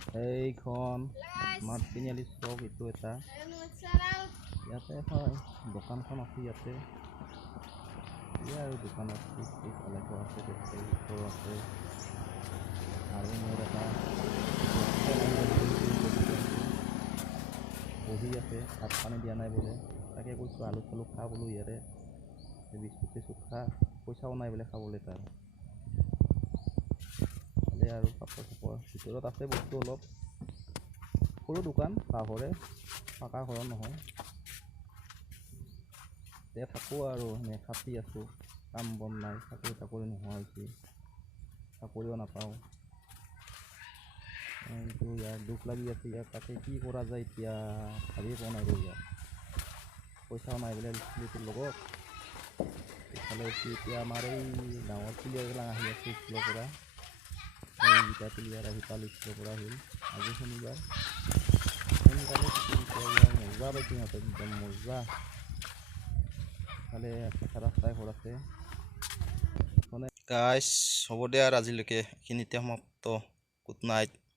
এইখন আমাৰ তিনিআলি চক, এইটো এটা ইয়াতে হয় দোকানখন আছে। ইয়াতে আৰু দোকানত পেলাই থোৱা আছে, আছে আৰু মোৰ এটা বহি আছে, ভাত পানী দিয়া নাই বোলে। তাকে কৈছোঁ আলু চালু খা বোলো, ইয়াৰে বিস্কুট চিস্কুট খা, পইচাও নাই বোলে খাবলৈ তাৰ। আৰু কাপোৰ চাপোৰ ভিতৰত আছে বস্তু অলপ, সৰু দোকান, বাঁহৰে, পাকা ঘৰ নহয়। এতিয়া থাকোঁ আৰু এনে খাটি আছোঁ, কাম বন নাই, চাকৰি তাকৰি নোহোৱা হৈছে, চাকৰিও নাপাওঁ। কিন্তু ইয়াৰ দুখ লাগি আছে, ইয়াৰ তাকে কি কৰা যায় এতিয়া ভাবিয়ে পোৱা নাই। ইয়াৰ পইচাও নাই বোলে স্কুলটোৰ লগত। ইফালে এতিয়া আমাৰ এই ডাঙৰ প্লেয়াৰবিলাক আহি আছে স্কুলৰ পৰা, এইকেইটা প্লেয়াৰ আহি পাল স্কুলৰ পৰা আহিল আজি শনিবাৰ। সোনকালে মজা পাইছে সিহঁতে, একদম মজা। ইফালে ৰাস্তাই ঘৰ আছে। গাইজ হ'ব দে আৰু আজিলৈকে এইখিনিতে সমাপ্ত। Good night.